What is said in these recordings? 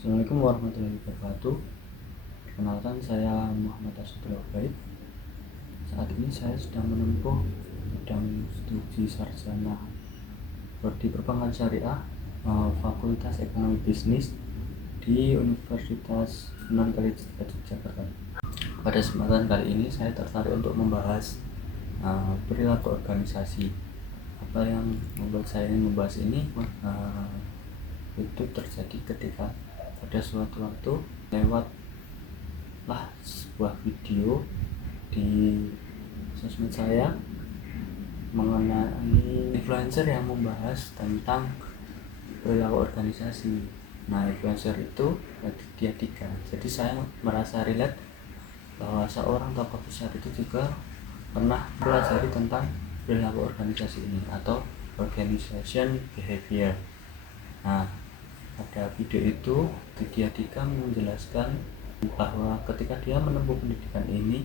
Assalamualaikum warahmatullahi wabarakatuh. Perkenalkan, saya Muhammad Asdul Baik. Saat ini saya sedang menempuh bidang studi sarjana di perbankan syariah, Fakultas Ekonomi Bisnis di Universitas Sunan Kalijaga Yogyakarta. Pada kesempatan kali ini saya tertarik untuk membahas perilaku organisasi. Apa yang membuat saya ingin membahas ini itu terjadi ketika pada suatu waktu lewatlah sebuah video di sosmed saya mengenai influencer yang membahas tentang perilaku organisasi. Nah, influencer itu dia tiga. Jadi saya merasa relate bahwa seorang tokoh besar itu juga pernah pelajari tentang perilaku organisasi ini atau organization behavior. Nah, pada video itu dia tiga menjelaskan bahwa ketika dia menempuh pendidikan ini,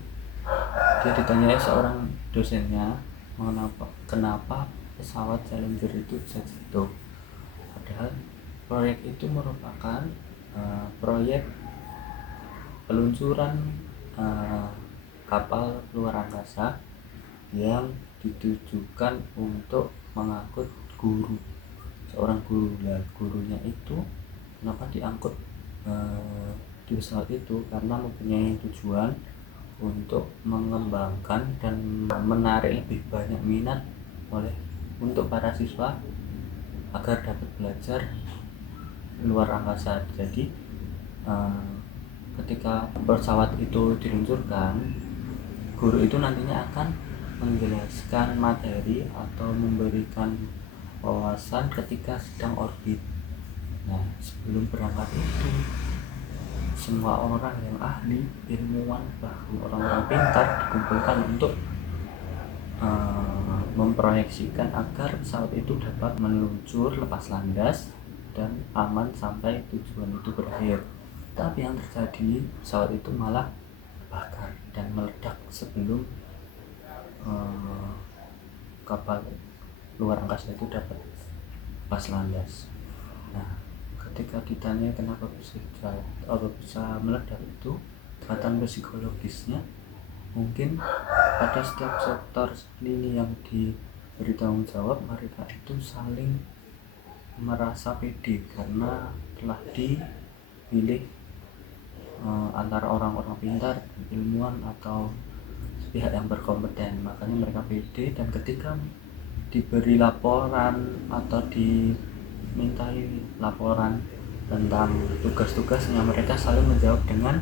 dia ditanyai seorang dosennya kenapa pesawat Challenger itu bisa jatuh. Padahal proyek itu merupakan proyek peluncuran kapal luar angkasa yang ditujukan untuk mengangkut seorang guru. Nah, gurunya itu kenapa diangkut di pesawat itu? Karena mempunyai tujuan untuk mengembangkan dan menarik lebih banyak minat untuk para siswa agar dapat belajar luar angkasa. Jadi ketika pesawat itu diluncurkan, guru itu nantinya akan menjelaskan materi atau memberikan wawasan ketika sedang orbit. Nah, sebelum berangkat itu semua orang yang ahli, ilmuwan, bahkan orang-orang pintar dikumpulkan untuk memproyeksikan agar pesawat itu dapat meluncur lepas landas dan aman sampai tujuan itu berakhir. Tapi yang terjadi, pesawat itu malah bakar dan meledak sebelum kapal luar angkasa itu dapat lepas landas. Nah, ketika ditanya kenapa bisa meledak itu, ikatan psikologisnya mungkin pada setiap sektor ini yang diberi tanggung jawab, mereka itu saling merasa pede karena telah dipilih antara orang-orang pintar, ilmuwan atau pihak yang berkompeten. Makanya mereka pede, dan ketika diberi laporan atau dimintai laporan tentang tugas-tugasnya, mereka saling menjawab dengan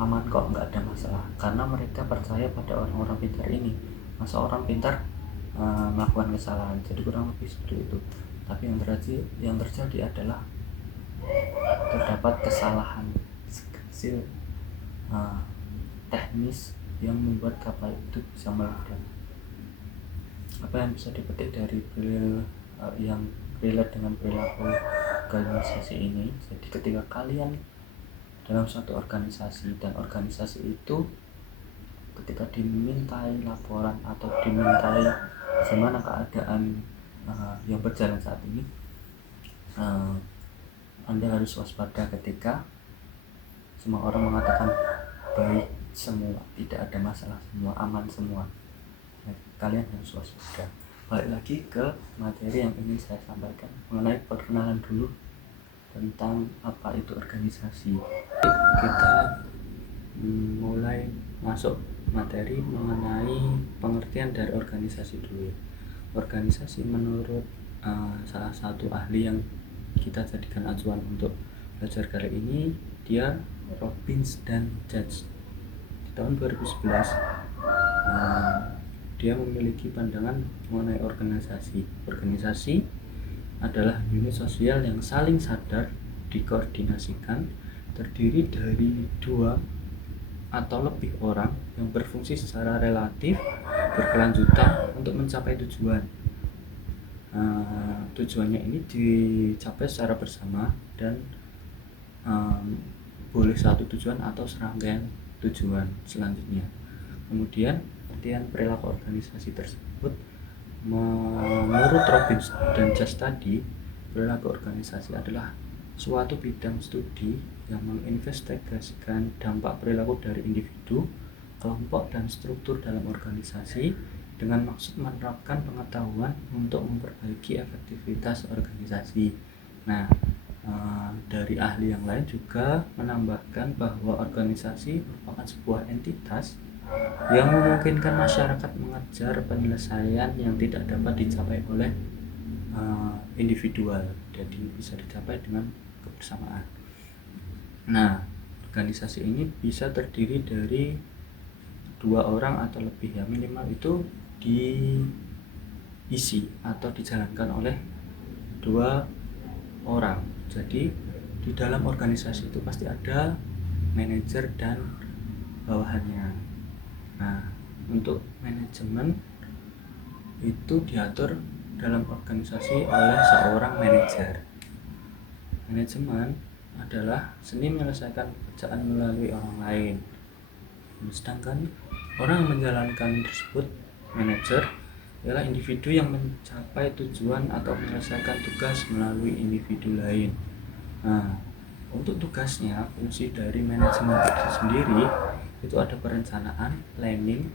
aman kok, nggak ada masalah, karena mereka percaya pada orang-orang pintar ini. Masa orang pintar melakukan kesalahan? Jadi kurang lebih seperti itu. Tapi yang terjadi adalah terdapat kesalahan kecil teknis yang membuat kapal itu bisa meledak. Apa yang bisa dipetik dari yang relate dengan perilaku organisasi ini? Jadi ketika kalian dalam suatu organisasi, dan organisasi itu ketika dimintai laporan atau dimintai bagaimana keadaan yang berjalan saat ini, Anda harus waspada ketika semua orang mengatakan baik semua, tidak ada masalah semua, aman semua. Nah, kalian harus waspada. Balik lagi ke materi yang ingin saya sampaikan mengenai perkenalan dulu tentang apa itu organisasi. Kita mulai masuk materi mengenai pengertian dari organisasi dulu. Organisasi menurut salah satu ahli yang kita jadikan acuan untuk belajar kali ini, dia Robbins dan Judge. Di tahun 2011 dia memiliki pandangan mengenai organisasi. Organisasi adalah unit sosial yang saling sadar, dikoordinasikan, terdiri dari 2 atau lebih orang yang berfungsi secara relatif berkelanjutan untuk mencapai tujuan. Tujuannya ini dicapai secara bersama dan boleh satu tujuan atau serangkaian tujuan selanjutnya. Kemudian pengertian perilaku organisasi tersebut, menurut Robbins dan Just tadi, perilaku organisasi adalah suatu bidang studi yang menginvestigasikan dampak perilaku dari individu, kelompok, dan struktur dalam organisasi dengan maksud menerapkan pengetahuan untuk memperbaiki efektivitas organisasi. Nah, dari ahli yang lain juga menambahkan bahwa organisasi merupakan sebuah entitas yang memungkinkan masyarakat mengejar penyelesaian yang tidak dapat dicapai oleh individual, jadi bisa dicapai dengan kebersamaan. Nah, organisasi ini bisa terdiri dari 2 orang atau lebih, ya minimal itu diisi atau dijalankan oleh 2 orang. Jadi di dalam organisasi itu pasti ada manajer dan bawahannya. Nah, untuk manajemen itu diatur dalam organisasi oleh seorang manajer. Manajemen adalah seni menyelesaikan pekerjaan melalui orang lain. Sedangkan orang yang menjalankan tersebut, manajer, ialah individu yang mencapai tujuan atau menyelesaikan tugas melalui individu lain. Nah, untuk tugasnya, fungsi dari manajemen itu sendiri itu ada perencanaan, planning,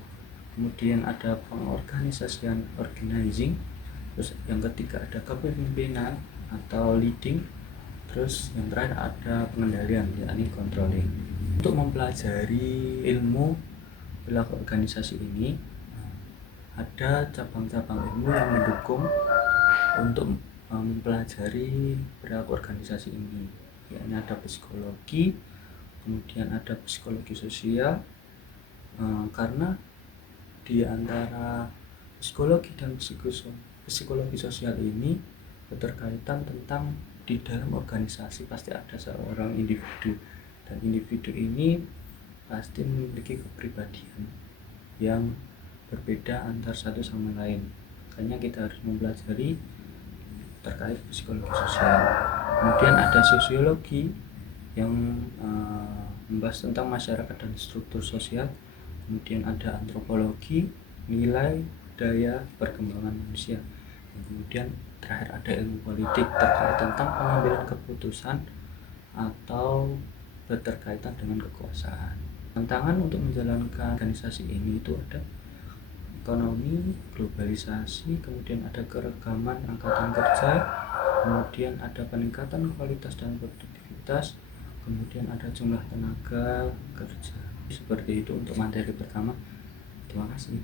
kemudian ada pengorganisasian, organizing, terus yang ketiga ada kepemimpinan atau leading, terus yang terakhir ada pengendalian, yakni controlling. Untuk mempelajari ilmu perilaku organisasi ini ada cabang-cabang ilmu yang mendukung untuk mempelajari perilaku organisasi ini, yakni ada psikologi, kemudian ada psikologi sosial, karena di antara psikologi dan psikologi sosial ini berkaitan tentang di dalam organisasi pasti ada seorang individu, dan individu ini pasti memiliki kepribadian yang berbeda antar satu sama lain. Makanya kita harus mempelajari terkait psikologi sosial. Kemudian ada sosiologi yang membahas tentang masyarakat dan struktur sosial. Kemudian ada antropologi, nilai, daya, perkembangan manusia. Dan kemudian terakhir ada ilmu politik terkait tentang pengambilan keputusan atau berkaitan dengan kekuasaan. Tantangan untuk menjalankan organisasi ini itu ada ekonomi, globalisasi, kemudian ada keragaman angkatan kerja, kemudian ada peningkatan kualitas dan produktivitas, kemudian ada jumlah tenaga kerja. Seperti itu untuk materi pertama. Terima kasih.